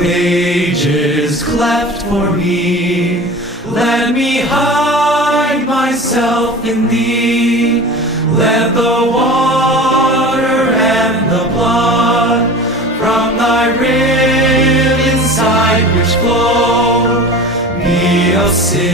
of ages cleft for me. Let me hide myself in thee. Let the water and the blood from thy rib inside which flow be a sin